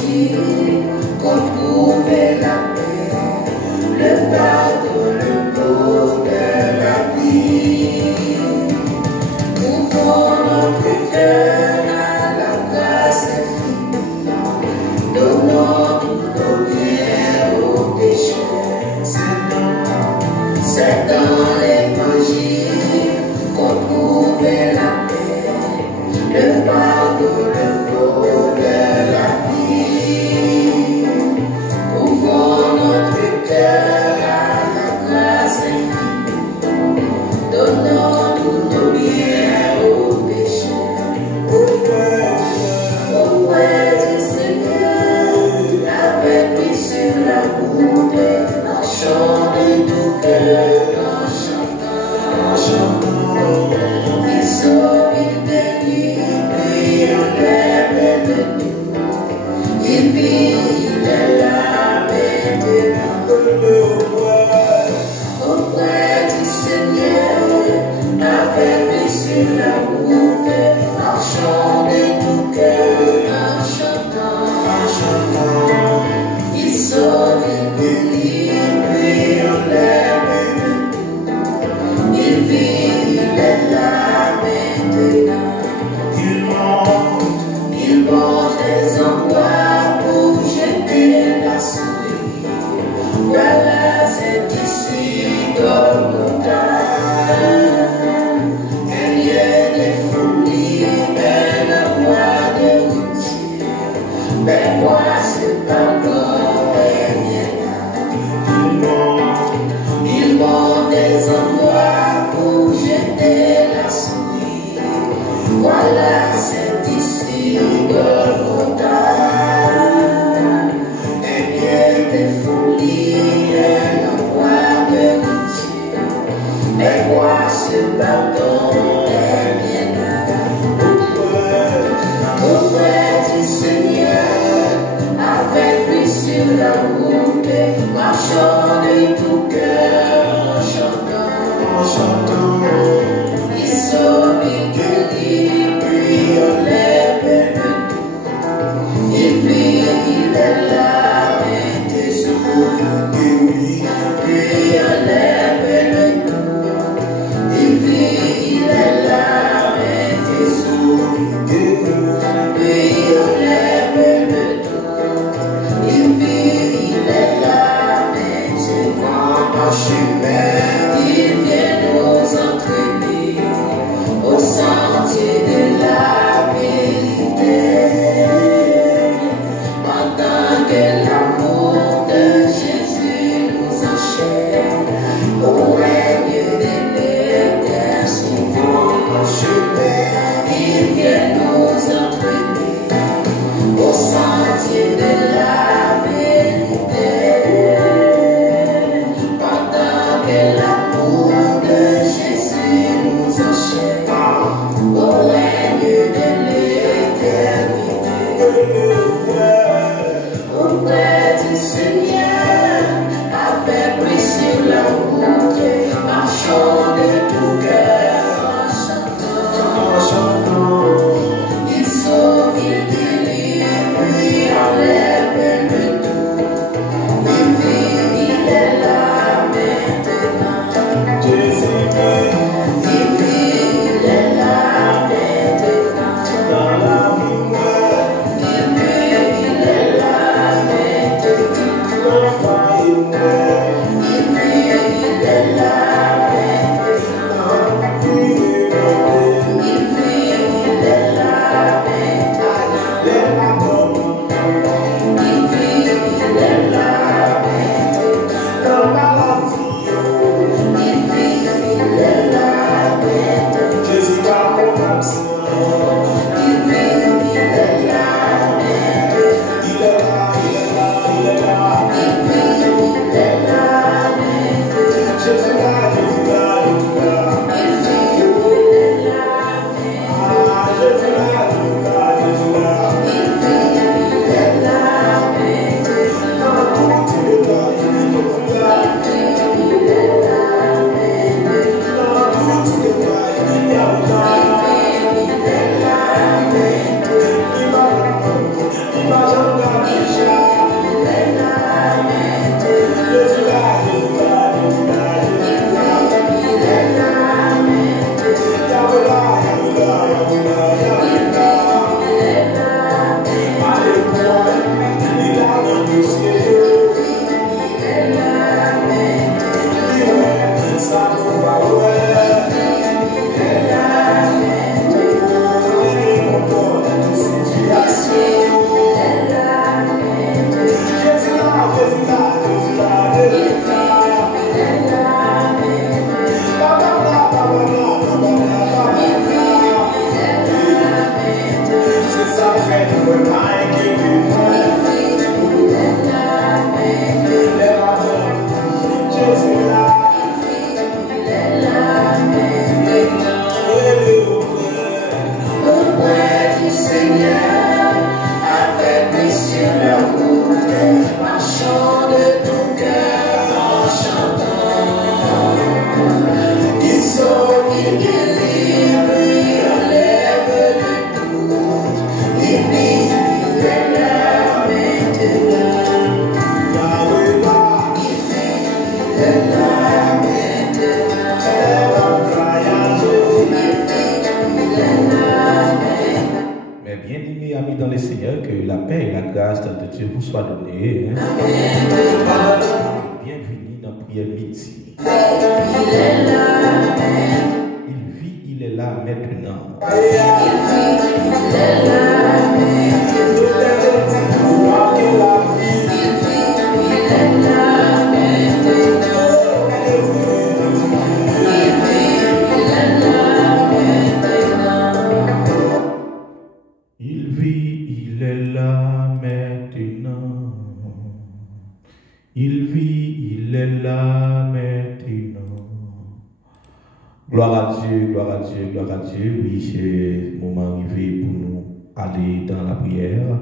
magie qu'on trouvait la paix, le pardon, le bonheur, la vie. Ouvrons notre cœur à la grâce infinie, donnons tous nos biens aux pécheurs. C'est dans l'évangile qu'on trouvait la paix, le pardon, le bonheur, la vie. Ouvrons notre cœur à la grâce infinie, donnons tous nos biens aux pécheurs. Auprès du Seigneur, avec lui sur la route, marchons de tout cœur en chantant. Il sauve, il bénit, puis on lève de nous. Il vit, il est là maintenant. Auprès du Seigneur, avec lui sur la route, marchons de tout cœur en chantant. Il sauve, il bénit, puis on lève de nous. Il vit, il est là maintenant. Il monte des endroits pour jeter la souris. Voilà, c'est ici Golgotha, un lieu de folie, un endroit de rupture. Mais moi, ce pardon est bien là. Il monte des endroits pour jeter la souris. Voilà, c'est ici Golgotha, un lieu de folie, un endroit de rupture. Mais moi, ce pardon est bien là. Auprès du Seigneur, avec lui sur la route, marchons de tout cœur en chantant. Il sauve, il guérit, puis on lève le tout. Il vit, il est là maintenant. Puis on lève le tout. Il vit, il est là maintenant. Puis on lève le tout. Il vit, il est là maintenant. Il vient nous entraîner au sentier de la vérité. Pendant que l'amour de Jésus nous enchaîne au règne de l'éternité. Il vient nous entraîner au sentier de la vérité. Pendant que l'amour de Jésus nous enchaîne au règne de l'éternité. Auprès du Seigneur, avec lui sur la route, marchons de tout cœur en chantant. Il sauve, il guérit, puis enlève le tout. Il vit, il est là maintenant. Il vit, il est là maintenant. Il vit, il est là maintenant. Il vit, la route, marchant de ton cœur en chantant. Il sauve, il guérit, puis enlève le doute. Il vit, il est là maintenant. Il vit, il est là maintenant. Mais bien aimés amis dans les Seigneurs, que la paix et la grâce de Dieu vous soient données. Hein? Bienvenue dans la prière midi. Il est là. Il vit, il est là maintenant. Il vit, il est là maintenant. Il vit, il est là maintenant. Il vit, il est là maintenant. Il vit, il est là maintenant. Il vit, il est là maintenant. Gloire à Dieu, gloire à Dieu, gloire à Dieu. Oui, c'est le moment arrivé pour nous aller dans la prière.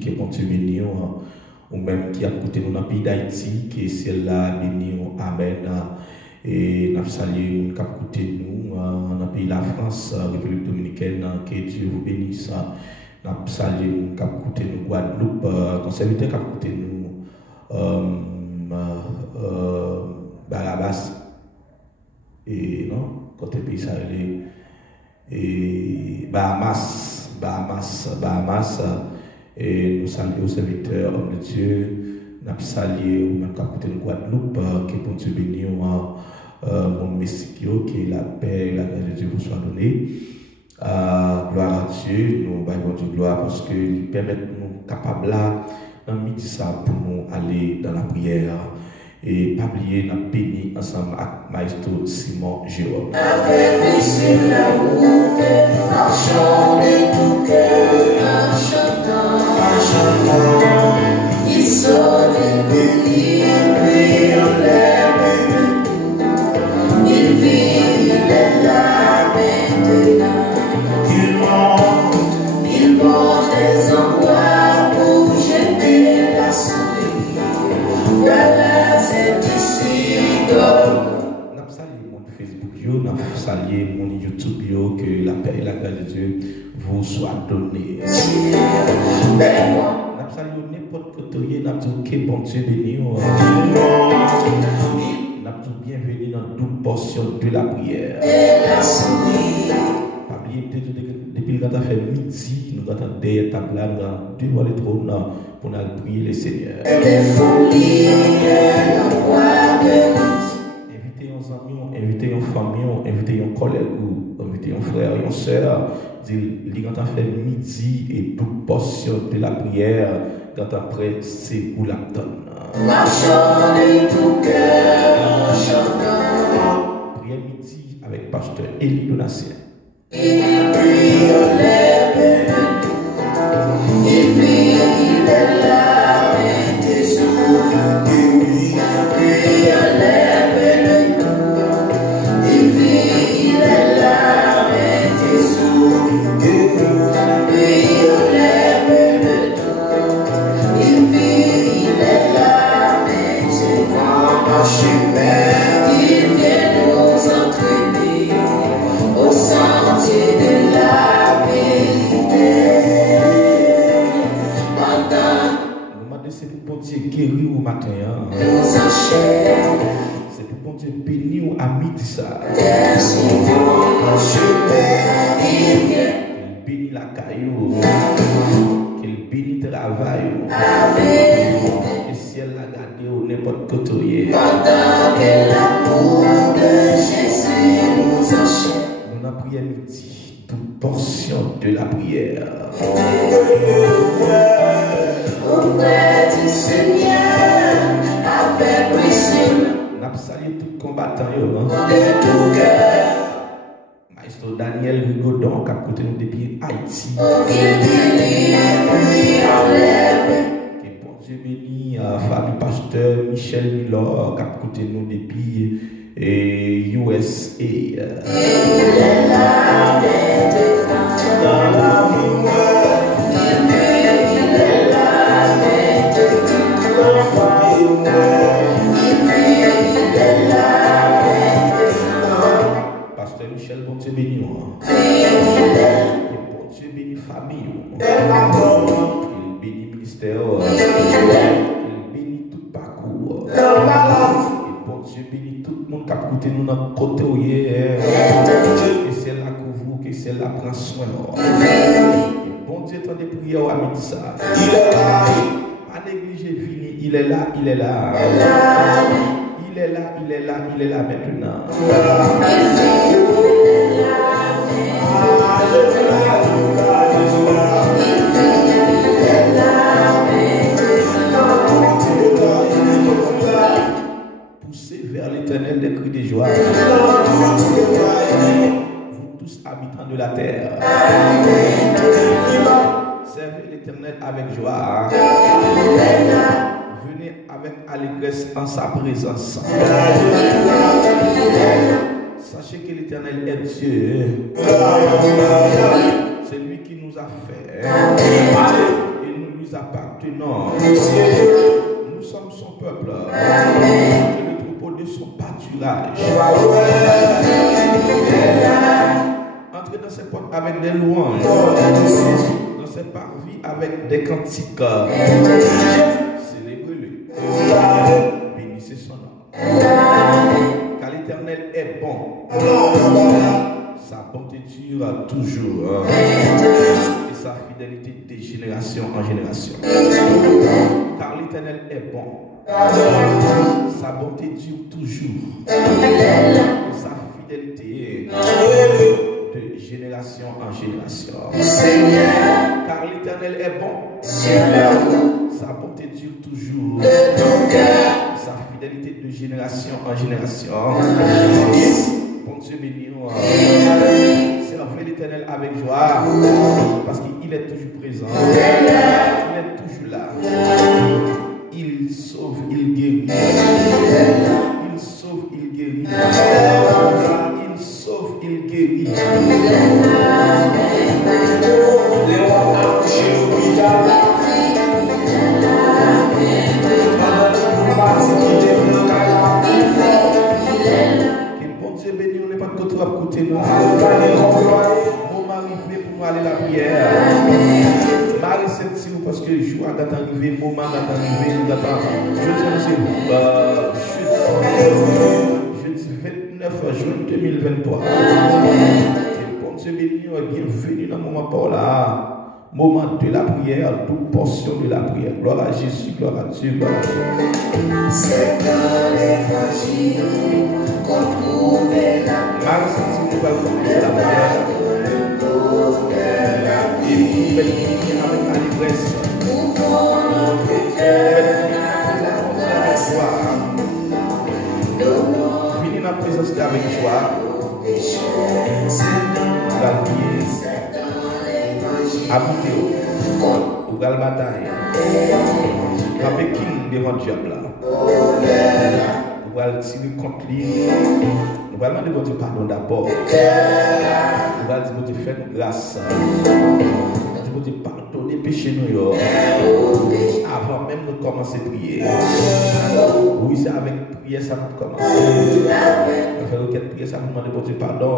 Qui est bon Dieu béni, ou même qui a écouté nous dans le pays d'Haïti, qui est celle-là béni, amen. Et nous saluons nous qui a écouté nous dans le pays de la France, République Dominicaine, que Dieu vous bénisse. Nous saluons nous qui a écouté nous Guadeloupe, conservateur qui a écouté nous Barabas, et non, côté pays ça et Bahamas. Et nous saluons aux serviteurs, hommes de Dieu, nous saluons ou même qu'à côté de Guadeloupe, qui est pour Dieu béni, mon Mexique, que la paix et la grâce de Dieu vous soient données. Gloire à Dieu, nous baillons Dieu gloire parce qu'il permet de nous capables là, dans midi ça, pour nous aller dans la prière. Et pas oublier, nous béni ensemble avec Maestro Simon Jérôme. Avec lui sur la route, marchant de tout cœur, en chantant, il sauve, il bénit, puis enlève le doute. Il vit, il est là maintenant. Il monte des endroits pour jeter la souris. Voilà, c'est ici comme. Nous saluons mon Facebook, nous saluons mon YouTube, que la paix et la grâce de Dieu vous soient données. Nous saluons n'importe côté, nous disons que bon Dieu béni. Nous disons bienvenue dans toute portion de la prière. Depuis que nous avons fait midi, nous avons des tables là, devant le trône pour nous prier le Seigneur. Invitez nos amis, invitez nos familles, invitez nos collègues, invitez nos frères et nos sœurs. Quand on fait midi et toute portion de la prière, quand après c'est pour la donne. Marchant de tout cœur en chantant. Prière midi avec pasteur Élie Donatien. Il brille, enlève le doute. Il vit, il est là, mais tes souffles. Il brille, enlève le doute. Il vit, il est là, mais tes souffles. Il brille, enlève le doute. Il vit, il est là, mais c'est grand chemin. Il vient nous entraîner au sentier de la vérité. C'est pour bon Dieu guérir au matin. C'est pour bon Dieu bénir à midi ça. Qu'il bénit la caillou. Qu'il bénit le travail. Le ciel l'a gardé au n'importe côté. Pendant que l'amour de Jésus nous enchaîne. On a prié midi, toute portion de la prière. Auprès du Seigneur, avec lui, On a salué tout combattant. de tout cœur. Maestro Daniel Rigaudon, qui a côté nous depuis Haïti. Il délivre, il enlève. Que bon Dieu béni, famille pasteur Michel Milor, qui a écouté nous depuis USA. Il est là maintenant. Dans la vie, il est là maintenant. Dans la foi, il est là maintenant. Pasteur Michel, bon Dieu béni. Bon Dieu béni famille. Il bénit ministère. Il bénit tout parcours. Et bon Dieu bénit tout le monde qui a écouté nous dans le côté où il est. Que c'est là que vous, que c'est là prend soin. Et bon Dieu, tant de prières à midi ça. Il est là. Pas négliger fini. Il est là, il est là. Il est là, il est là, il est là maintenant. Poussez vers l'éternel des cris de joie. Vous tous habitants de la terre. Servez l'éternel avec joie. Venez avec allégresse en sa présence. Sachez que l'éternel est Dieu. C'est lui qui nous a fait. Et nous lui appartenons. Nous sommes son peuple. Et le troupeau de son pâturage. Entrez dans ses portes avec des louanges. Dans ses parvis avec des cantiques. Célébrez-le. Bénissez son nom. Car l'Éternel est bon. Sa bonté dure toujours. Et sa fidélité de génération en génération. Car l'Éternel est bon. Sa bonté dure toujours. Et sa fidélité de génération en génération. Car l'Éternel est bon. Sa bonté dure toujours. Sa fidélité de génération en génération. Bon Dieu béni. Servez l'Éternel avec joie. Parce qu'il est toujours présent. Il est toujours là. Il sauve, il guérit. Il sauve, il guérit. Il sauve, il guérit. Bon Dieu béni, on n'est pas de côté à côté. Moment arrivé pour nous aller à la prière. Marie senti parce que le jour est arrivé, le moment est arrivé, jeudi 29 juin 2023. Bon Dieu béni, bienvenue dans le moment par là. Moment de la prière, toute portion de la prière. Gloire à Jésus, gloire à Dieu, gloire à Dieu. C'est dans l'évangile qu'on trouve la Marie senti nous allons commencer la prière. Et vous faites avec allégresse. Venez dans la présence avec joie. Vous allez prier. Habitez-vous. Vous allez bataille. Campez king devant le diable. Vous allez tirer contre lui. Vous allez demander votre pardon d'abord. Vous allez dire votre faire grâce. Vous allez pardonner péché nous avant même de commencer à prier. Oui, c'est avec prière ça va commencer. Faire requête prière ça vous demander votre pardon.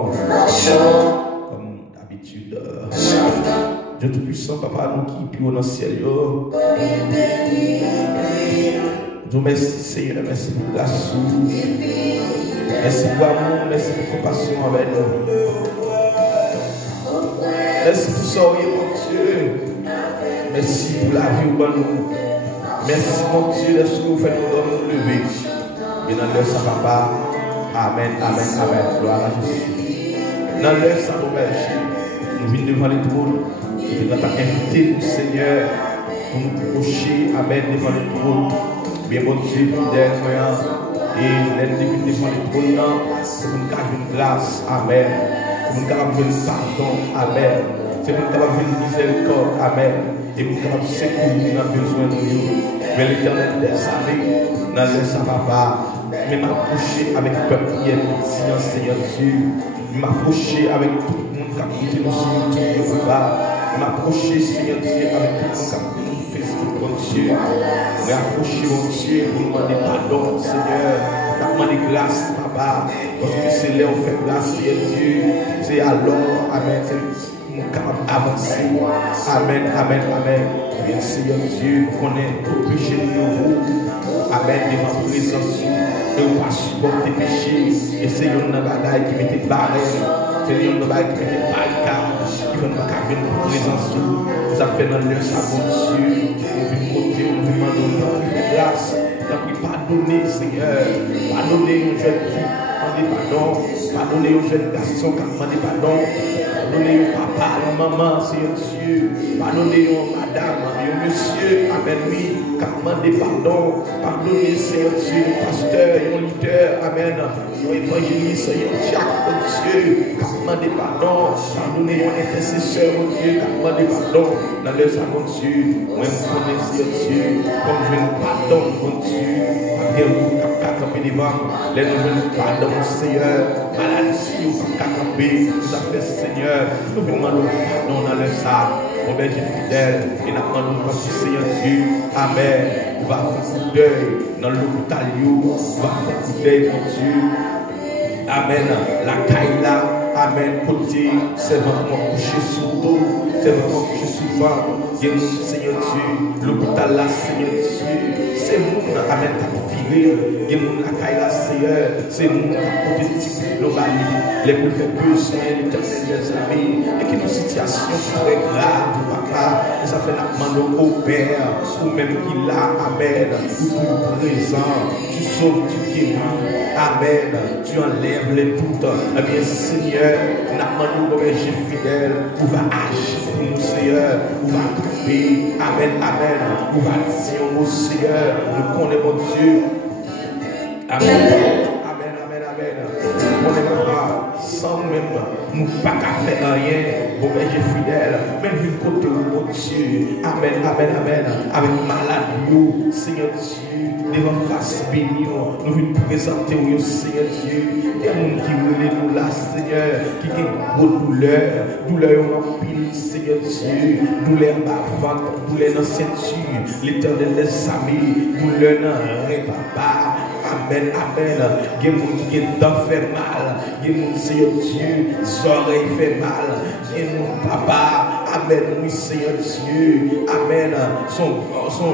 Comme d'habitude. Dieu Tout-Puissant, Papa, nous qui plus dans le ciel. Dieu merci Seigneur, merci pour grâce. Merci pour amour, merci pour compassion avec nous. Merci pour ça, mon Dieu. Merci pour la vie au nous. Merci, mon Dieu, de ce que vous faites nous lever. Et dans l'heure, ça papa. Amen, amen, amen. Gloire à Jésus. Dans l'heure, ça nous venons devant les trônes. Et nous t'avons invité, Seigneur, pour nous coucher, amen, devant les trônes. Bien, mon Dieu, fidèle, croyant. Et l'être devant les trônes, c'est pour nous garder une grâce, amen. Pour nous garder un pardon, amen. C'est pour nous garder une miséricorde, amen. Et pour nous garder secourir dans besoin de nous. Mais l'Éternel des armées, dans le sa papa, mais m'approcher avec peuple qui est petit, Seigneur Dieu. M'approcher avec tout le monde qui a coûté nous sur YouTube, papa. M'approcher, Seigneur Dieu, avec tout le monde qui a coûté nous Facebook, mon Dieu. M'approcher, mon Dieu, pour nous demander pardon, Seigneur. Nous demander grâce, papa. Parce que c'est là où on fait grâce, Seigneur Dieu. C'est alors, amen, nous capables d'avancer. Amen, amen, amen. Bien, Seigneur Dieu, nous connaissons tout péché de nous. Amen, devant la présence. Et on va supporter le péché. Et c'est une bagaille qui mettait barrière. C'est une bagaille qui mettait barricade. Qui va nous cacher notre présence. Nous avons fait dans leur savon Dieu. On veut côté, on veut demander grâce. Nous avons pardonné, Seigneur. Pardonner aux jeunes filles. Pardon. Pardonner aux jeunes garçons qui ont demandé pardon. Pardonnez au papa, à maman, Seigneur Dieu. Pardonnez aux madame, aux monsieur, amen, oui, qui ont demandé pardon. Pardonnez, Seigneur Dieu, aux pasteurs, aux leaders, amen, aux évangélistes, aux diacres, Dieu, qui ont demandé pardon. Pardonnez aux intercesseurs, mon Dieu, qui ont demandé pardon. Dans leur savon Dieu, moi, je connais, Seigneur Dieu, comme je veux pardon, mon Dieu. Les nouvelles pardon, Seigneur, maladie, ou camper, nous avons Seigneur, nous demandons pardon dans le sang, mon berger fidèle, et nous demandons Seigneur Dieu, amen. On va faire coup d'œil dans l'hôpital, on va faire coup d'œil, mon Dieu, amen. La caïla, amen, côté, c'est vraiment couché sur le dos, c'est vraiment couché sur le ventre, Seigneur Dieu, l'hôpital là, Seigneur Dieu, c'est mon, amen, il y a mon accueil la Seigneur, c'est mon côté de globalité, les plus fait besoin, les des amis, et qui une situation très grave, papa, et ça fait la demande au Père, ou même qu'il a, amen, ou tout présent, tu sauves, tu guéris, amen, tu enlèves les doutes, eh bien Seigneur, n'a demandé au berger fidèle, où va agir pour nous Seigneur, où va couper, amen, amen, où va dire au Seigneur, nous connaissons mon Dieu. Amen, amen, amen, amen. On est pas sans même, nous pas qu'à faire rien, bon berger fidèle, même vu le côté où mon Dieu, amen, amen, amen, avec maladie, Seigneur Dieu, devant face bénie, nous venons présenter au Seigneur Dieu, il y a des gens qui veulent nous là, Seigneur, qui ont une douleur en pile, Seigneur Dieu, douleur bavante, douleur dans la ceinture, l'Éternel des amis, douleur dans le papa. Amen, amen. Il y a des gens qui ont fait mal. Il y a des gens, Seigneur Dieu, les oreilles fait mal. Il y a des gens, papa. Amen, oui, Seigneur Dieu. Amen. Son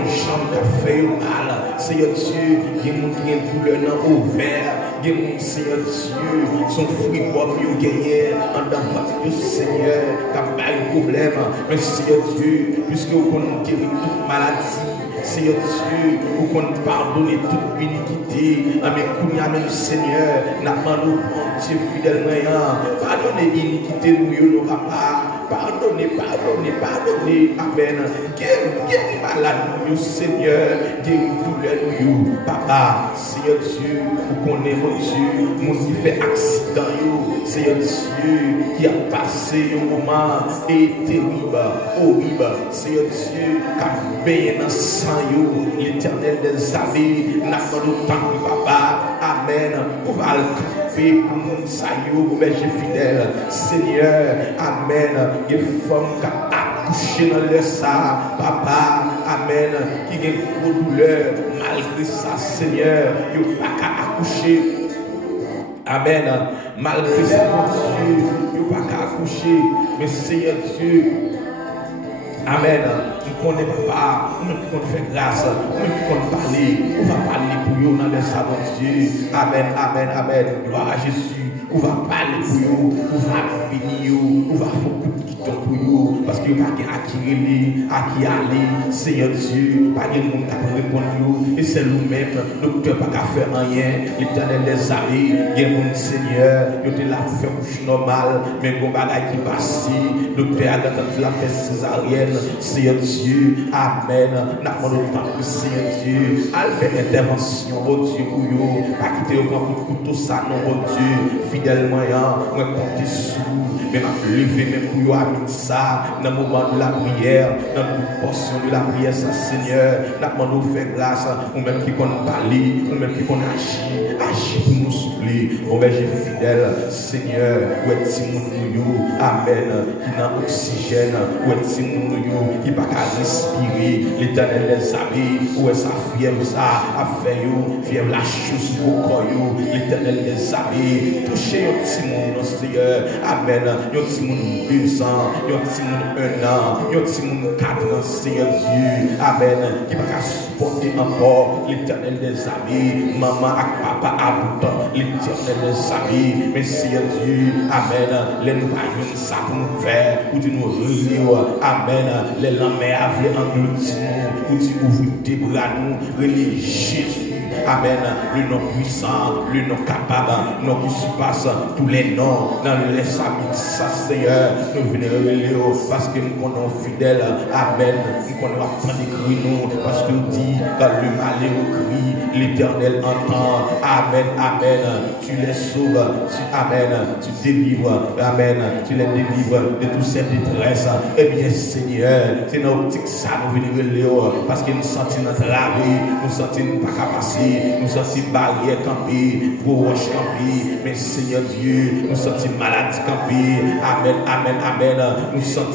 jambe a fait mal. Seigneur Dieu, il y a des gens qui ont douleur dans l'ovaire. Il y a des gens, Seigneur Dieu, son fruit bois mieux gagné. En tant que Seigneur, qui a pas de problème. Mais Seigneur Dieu, puisque vous connaissez toute maladie. Seigneur Dieu, pour qu'on pardonne toute iniquité, amen, Seigneur, n'a pas nous prendre Dieu fidèlement, pardonnez l'iniquité nous, nos papas, pardonnez, amen, guéris malade nous, Seigneur, guéris douleur nous, papa, Seigneur Dieu, pour qu'on ait mon Dieu, mon qui fait accident, Seigneur Dieu, qui a passé un moment terrible, horrible, Seigneur Dieu, qui a payé dans sang. L'Éternel des amis, n'a pas de temps, papa, amen, pour va le camper pour mon saillot, pour berger fidèle, Seigneur, amen, il y a des femmes qui ont accouché dans le sang, papa, amen, qui ont une grosse douleur, malgré ça, Seigneur, il n'y a pas qu'à accoucher, amen, malgré ça, mon Dieu, il n'y a pas qu'à accoucher, mais Seigneur Dieu, amen. Nous connaissons pas, nous faisons grâce, nous pouvons parler, on va parler pour vous dans les salons de Dieu. Amen, amen, amen. Gloire à Jésus. On va parler pour vous, on va bénir, on va faire beaucoup de temps pour vous, parce que vous n'avez pas à qui aller, Seigneur Dieu, pas de monde qui peut répondre, et c'est nous-mêmes, nous ne pouvons pas faire rien, l'Éternel des armées, il y a mon Seigneur, il est là pour faire couche normale, mais bon bagaille qui passe, docteur a quand la fait césarienne, Seigneur Dieu, amen, n'a pas le temps pour Seigneur Dieu, à faire intervention, bon Dieu, pour vous, pas quitter au grand couteau, ça non, bon Dieu, fidèlement, moi compter sur mais m'a levé même pour yo avec ça dans le moment de la prière, dans toute portion de la prière, ça Seigneur, n'a demandé de faire grâce, ou même qui qu'on parler, ou même qui qu'on agit pour nous souffler. Oh ben j'ai fidèle, Seigneur, où est-ce que nous amen, qui n'a oxygène, où est-ce que nous qui pas qu'à respirer, l'Éternel les amis, où est-ce que fièvre ça, a fait you, fièvre la chose au corps, l'Éternel les amis, touchez un petit monde, Seigneur, amen, un petit monde 2 ans, un petit monde 1 an, un petit monde 4 ans, Seigneur Dieu, amen, qui va pas supporter encore l'Éternel des amis, maman et papa à bout, l'Éternel des amis, mais Seigneur Dieu, amen, les nous pas ça pour nous faire, ou de nous relire, amen, les lamets avaient englouti nous, ou de ouvrir tes bras nous, relier Jésus. Amen. Le nom puissant, le nom capable, le nom qui surpasse tous les noms dans les amis, ça Seigneur. Nous venons parce que nous sommes fidèles. Amen. Nous connaissons apprendre d'écrire nous parce que nous dit dans le malheureux crie, l'Éternel entend. Amen. Amen. Tu les sauves. Amen. Tu délivres. Amen. Tu les délivres de toutes ces détresses. Eh bien Seigneur, c'est notre optique ça nous venons parce que nous sentons notre vie, nous sentons pas capacité. Nous sentons barrière campée, gros roche campée, mais Seigneur Dieu, nous sentons maladie campée. Amen, amen, amen. Nous sentons,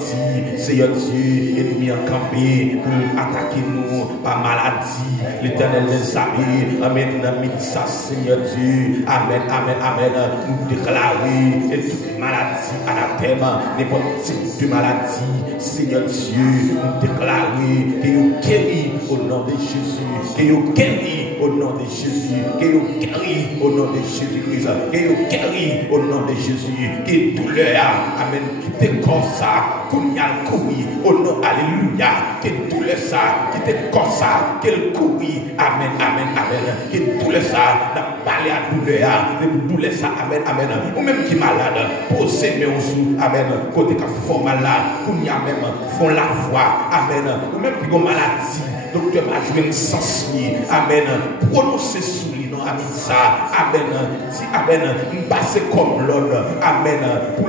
Seigneur Dieu, ennemi en campé pour attaquer nous par maladie. L'Éternel les amis. Amen, amen, ça, Seigneur Dieu. Amen, amen, amen. Nous déclarons et toute maladie à la terre, n'importe type de maladie, Seigneur Dieu, nous déclarons que nous guéris au nom de Jésus, que nous guéris au nom de Jésus, que nous guéris au nom de Jésus-Christ, que nous guéris au nom de Jésus, que douleur, amen, qui te comme ça, qu'on y a couru, au nom, alléluia, que douleur ça, qui te comme ça, qu'elle couru, amen, amen, amen, que douleur ça, n'a pas à douleur, que douleur ça, amen, amen, ou même qui malade, posez mes sous, amen, côté qu'a fort malade, qu'on y a même, font la voix, amen, ou même qui ont maladie. Docteur m'a joué sens amen, prononcer sous lui, non, amen, ça, amen, si, amen, passer comme l'ordre, amen, pour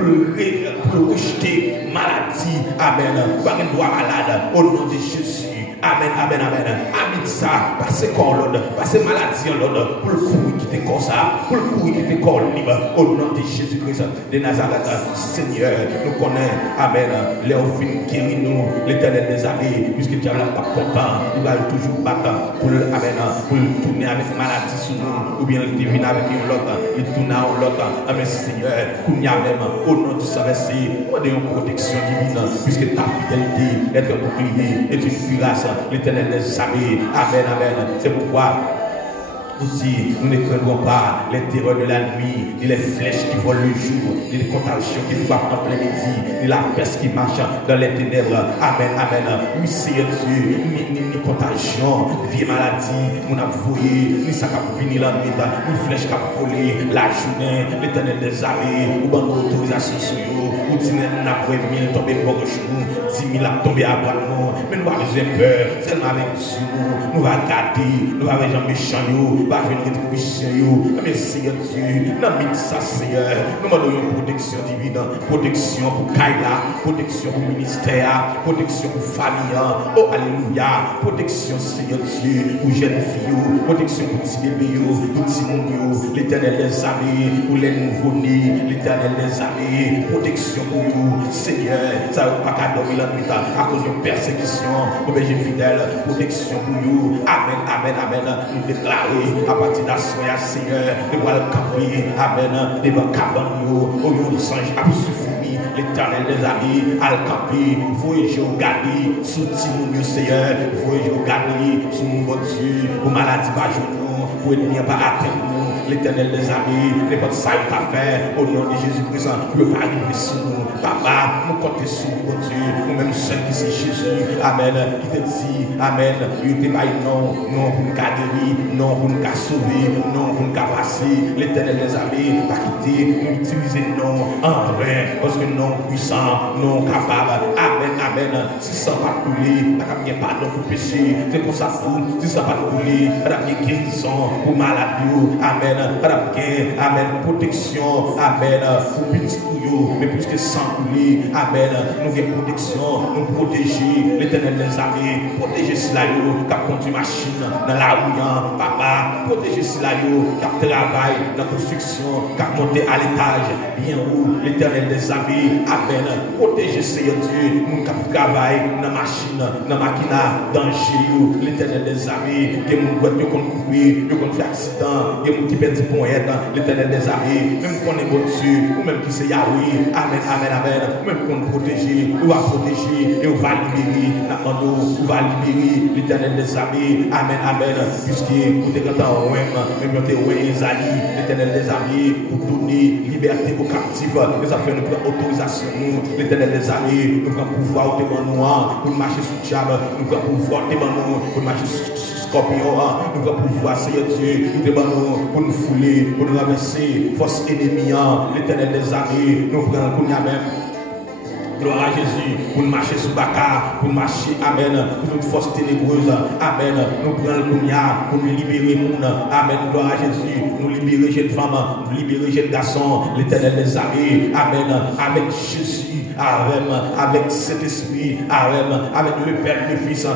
rejeter maladie, amen, pour un droit malade, au nom de Jésus. Amen, amen, amen. Amen ça, passez comme l'ordre, passez maladie en l'ordre, pour le coup qui te comme ça, pour le coup qui te comme libre, au nom de Jésus-Christ de Nazareth. Seigneur, nous connaissons, amen, les offres qui nous, l'Éternel des amis, puisque tu as pas content, il va toujours battre pour le, amen, pour le tourner avec maladie sur nous, ou bien il devine avec une autre, il tourne à l'autre, amen, Seigneur, qu'on y a même, au nom de Saint-Esprit, on a une protection divine, puisque ta fidélité est un bouclier, est une cuirasse. L'Éternel les amis. Amen, amen. C'est pourquoi aussi, nous ne craignons pas les terreurs de la nuit, ni les flèches qui volent le jour, ni les contagions qui frappent en plein midi, ni la peste qui marche dans les ténèbres. Amen, amen. Oui, Seigneur Dieu, ni contagion, vieille maladie, nous avons voué, ni ça qui a fini la nuit, ni flèche qui a volé la journée, l'Éternel des amis, ou bonne autorisation sur nous, ou dit n'a pas 1000 tombés de nous, 10 000 a tombé à bras nous, mais nous avons peur, seulement avec Dieu, nous allons garder, nous avons gens méchants. Va venir rétribution, mais Seigneur Dieu, nous ça Seigneur, nous demandons une protection divine, protection pour Kaila, protection pour ministère, protection pour famille, oh alléluia, protection Seigneur Dieu, pour jeunes filles, protection pour petits bébés, pour petits mounions, l'Éternel les amis, pour les nouveau-nés, l'Éternel les amis, protection pour vous, Seigneur, ça ne va pas qu'à dormir la nuit à cause de persécution, obéir fidèle, protection pour vous, amen, amen, amen, nous déclarons. À partir de ce Seigneur, de voir le camper, amen, devant Cabanio, au nom du singe, absolument, l'Éternel des amis, à le camper, voyez au gagner, soutien mon Seigneur, voyez au gagner, sous mon Dieu, aux maladies par genou, pour ennemi pas atteindre nous, l'Éternel des amis, n'importe ça il t'a fait, au nom de Jésus-Christ, ne peut pas arriver sur nous, papa, nous comptons sur mon Dieu, nous-mêmes seuls qui c'est Jésus, amen, qui te dit, amen, il te dit non, non, pour nous guérir, non, pour nous sauver, non, pour nous passer, l'Éternel des amis, pas quitter, nous utiliser non, en vain, parce que non puissant, non capable, amen, amen, si ça va couler, il n'y a pas pardon pour péché, c'est pour ça tout, si ça va couler, il y a guérison pour maladie, amen. Amen. Amen. Protection. Amen. Pour petit couillou, mais plus que sans couler. Amen. Nous avons protection. Nous protéger. L'éternel des amis. Protéger cela, qui a conduit machine dans la rue. Papa. Protéger cela, qui a travaillé dans la construction. Qui a monté à l'étage. Bien haut. L'éternel des amis. Amen. Protéger Seigneur Dieu. Nous qui travaillons dans la machine, dans la machine, danger. L'éternel des amis. Qui nous voit, qui nous courir, qui nous fait accident. Qui nous perd du point. L'éternel des amis. Même qu'on est bon dessus. Ou même qui c'est Yahweh. Amen. Amen. Amen. Même qu'on nous protège. On va protéger. Et on va libérer. On va libérer. L'éternel des amis. Amen. Amen. Puisque vous êtes content, même vous êtes Isaïe. L'éternel des amis. Pour donner liberté aux captifs. Les affaires nous prennent autorisation. L'éternel des amis. Nous prenons pouvoir devant nous. Pour marcher sous le diable. Nous prenons pouvoir devant nous. Pour marcher sous scorpion, nous devons pouvoir, Seigneur Dieu, nous demandons pour nous fouler, pour nous renverser, force ennemie, l'éternel des amis, nous prenons pour nous même. Gloire à Jésus, pour nous marcher sous Baka, pour marcher, Amen, pour toute force ténébreuse, Amen, nous prenons le pour nous libérer, Amen, gloire à Jésus, nous libérer jeune femme, nous libérer jeune garçon, l'éternel des amis, Amen, avec Jésus. Avec cet esprit, avec le Père et le Fils,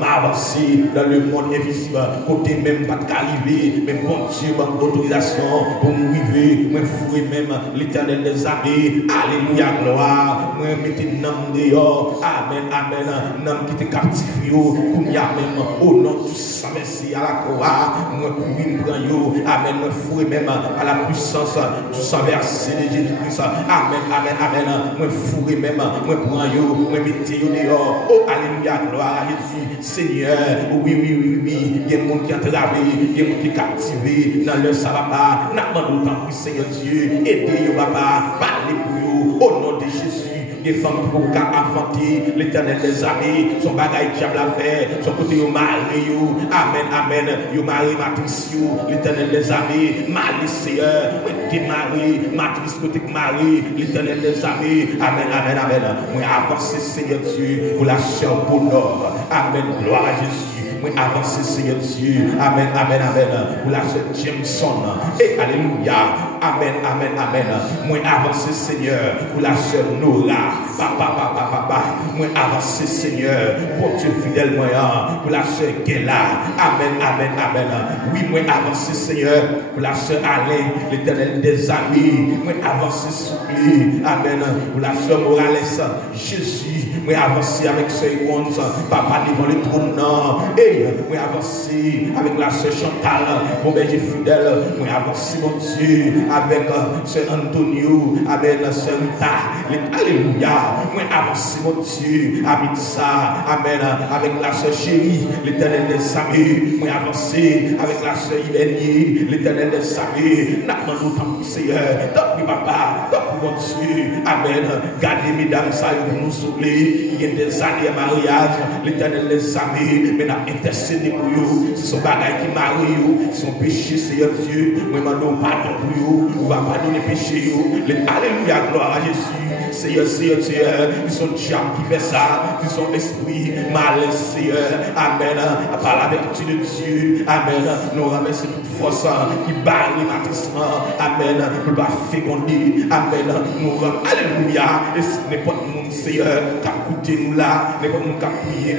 m'avancer dans le monde invisible, côté même pas qu'arriver, mais bon Dieu, bonne autorisation pour nous arriver, moi fouer même l'éternel des amis, alléluia, gloire, moi mettez nom dehors, amen, amen, nom qui te captive, comme y a même au nom de sa merci à la croix, moi courir pour yo, amen, moi fouer même à la puissance du sang versé de Jésus-Christ, amen, amen, amen. Moi fourré même, moi prends yo, moi mettez yo dehors. Oh alléluia, gloire à Jésus, Seigneur. Oui, oui, oui, oui. Il y a des gens qui ont travaillé, il y a des gens qui sont captivés dans leur sabbat. N'a pas d'autant que Seigneur Dieu, aidez yo papa, parlez pour yo, au nom de Jésus. Des femmes pour inventer l'éternel des amis, son bagage diable à faire, son côté au mari, amen, amen, yo mari matrice, l'éternel des amis, mari Seigneur, côté mari, matrice côté mari, l'éternel des amis, amen, amen, amen, moi avancer Seigneur Dieu, pour la sœur bonheur, amen, gloire à Jésus. Moi avancer Seigneur Dieu, amen, amen, amen, pour la sœur Jameson, et alléluia, amen, amen, amen, moi avancer Seigneur, pour la sœur Nora, papa, moi avancer Seigneur, pour Dieu fidèle moi, pour la sœur Gela, amen, amen, amen, oui, moi avancer Seigneur, pour la sœur Alain, l'éternel des amis, moi avancer souple, amen, pour la sœur Morales, Jésus, moi avancer avec sœur Yvonne, papa devant le trône, et moi avancer avec la sœur Chantal, mon berger fidèle, moi avancer mon Dieu, avec sœur Antonio, avec sœur Rita, alléluia, moi avancer mon Dieu, avec ça, amen, avec la sœur chérie, l'éternel des amis, moi avancer avec la sœur Yvénie, l'éternel des amis, n'a pas d'autant Seigneur, tant pis papa, tant pis mon Dieu, amen, gardez mesdames, ça pour nous sauver, il y a des années de mariage, l'éternel des amis, mais n'a intercédé pour vous, c'est son bagage qui marie vous, c'est son péché, Seigneur Dieu, moi demandons pardon pour vous, on va pardonner les péchés, alléluia, gloire à Jésus, Seigneur, ils sont diable qui fait ça, ils sont esprit mal, Seigneur, amen, par la vertu de Dieu, amen, nous remercions toute force qui barre les matissement, amen, nous va féconder, amen, nous alléluia, et ce n'est pas le monde, Seigneur, qui a coûté nous là, n'est pas le monde qui a prié.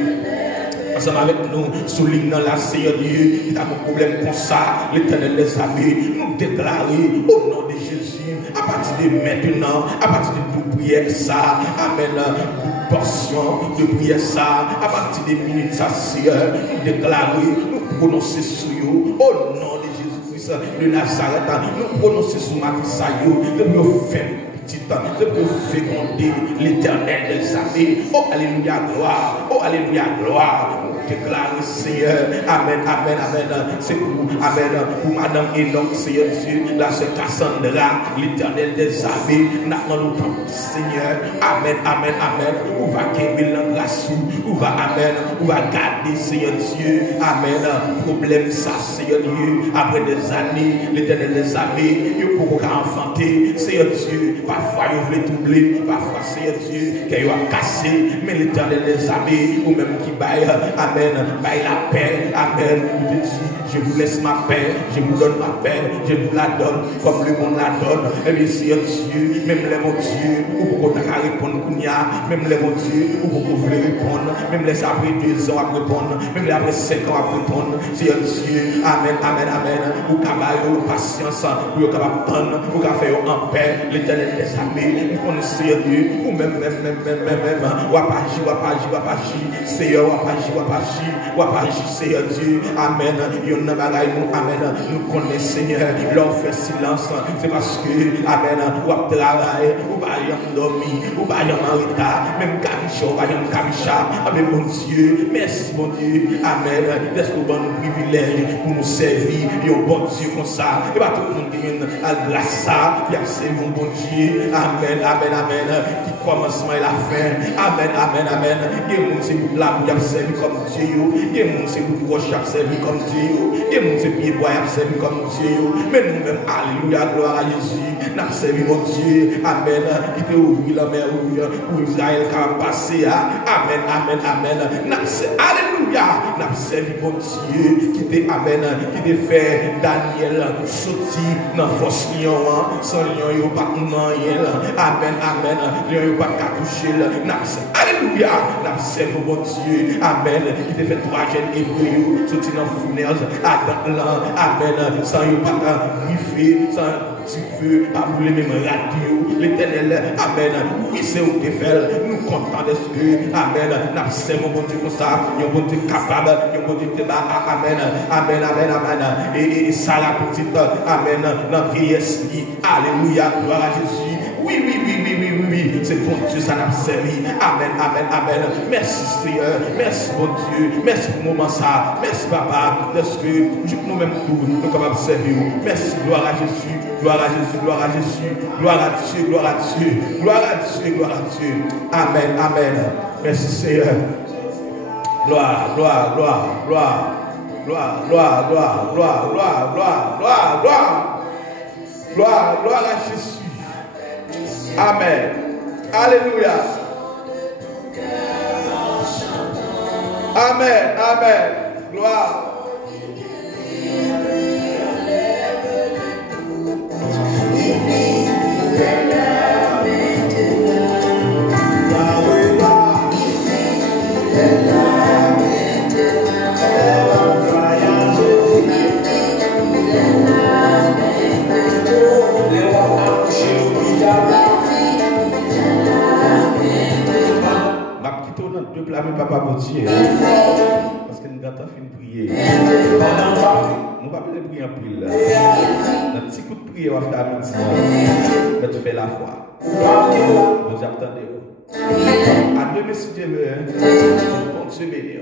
Ensemble avec nous, soulignant la Seigneur Dieu, qui a un problème comme ça, l'éternel des amis, nous déclarer au nom de Jésus, à partir de maintenant, à partir de toute prière, ça, amen, toute portion de prière, ça, à partir des minutes, ça, Seigneur, nous déclarer, nous prononcer sur vous, au nom de Jésus-Christ de Nazareth, nous prononcer sur Matissa, de nous faire. De féconder l'éternel des amis. Oh alléluia gloire. Oh alléluia gloire. Déclare Seigneur. Amen, amen, amen. C'est pour, amen, pour Madame Enoch, Seigneur Dieu, la sœur Cassandra, l'éternel des amis. N'attendons pas, Seigneur. Amen, amen, amen. On va qu'aimer la grâce. On va, amen. On va garder, Seigneur Dieu. Amen. Problème ça, Seigneur Dieu. Après des années, l'éternel des amis, il faut qu'on enfanter, Seigneur Dieu. Parfois, il voulait troubler. Parfois, Seigneur Dieu, qu'il a cassé. Mais l'éternel des amis, ou même qui baille, amen, baille la paix, amen. je vous laisse ma paix, je vous donne ma paix, je vous la donne comme le monde la donne. Et bien, Seigneur Dieu, même les mon Dieu, où vous pouvez répondre, même les mon Dieu, où vous pouvez répondre, même les après 2 ans à répondre, même les après 5 ans à répondre. Seigneur Dieu, amen, amen, amen. Vous avez patience, vous avez prendre, vous avez faire en paix, l'éternel des armées, vous connaissez Seigneur Dieu, ou même, ou apagir, Seigneur, ou apagir, Seigneur Dieu, amen. Yon nan bagay nous, amen. Nous connaissons Seigneur, l'on fait silence, c'est parce que, amen, ou ap travail, ou pas yon dormi, ou pas yon en retard, même Kabicha, ou pas yon Kabicha, amen, mon Dieu, merci mon Dieu, amen. Laisse-nous bon privilège pour nous servir, yon bon Dieu comme ça, et pas tout le monde qui vient à grâce ça, qui a servi mon bon Dieu, amen, amen, amen, qui commencement et la fin, amen, amen, amen. Que mon c'est pour la bouille a servi comme Dieu, que mon c'est pour roche a servi comme Dieu, que mon c'est pied bois a servi comme Dieu, mais nous-mêmes, alléluia, gloire à Jésus, n'a servi mon Dieu, amen, qui te ouvre la mer pour Israël qui a passé, amen, amen, amen, alléluia, n'a servi mon Dieu, qui te, amen, qui te fait Daniel sortir dans force lion, sans lion, il n'y a pas de amen, amen, lion, il n'y a pas de toucher, alléluia, n'a servi mon Dieu, amen, qui te fait 3 jeunes hébreux, sortir dans fournaise, amen, sans il n'y a pas de griffer, sans petit feu, pas brûler même radio, l'éternel, amen, oui c'est où tu fais, nous comptons d'esprit, amen, n'a servi mon Dieu comme ça, il y a un bon Dieu capable, il y a un bon Dieu qui amen, amen, amen, amen, et ça la petite, amen, dans vieil esprit, alléluia, gloire à Jésus, oui, c'est bon Dieu, ça n'a servi, amen, amen, amen, merci Seigneur, merci bon Dieu, merci pour le moment ça, merci papa, parce que nous-mêmes tous, nous sommes capables de servir, merci, gloire à Jésus, gloire à Jésus, gloire à Jésus, gloire à Dieu, gloire à Dieu, gloire à Dieu, gloire à Dieu, amen, amen, merci Seigneur, gloire, gloire, gloire, gloire, gloire, gloire, gloire, gloire, gloire, gloire, gloire, gloire, gloire, gloire à Jésus. Amen. Alléluia. Amen. Amen. Gloire. Papa Gauthier, parce que nous avons fait prier. Nous ne pouvons pas prier en pile. Notre petit coup de prière, on va faire à midi. Mais tu fais la foi. Vous attendez. À demain, si Dieu veut, on se bénir.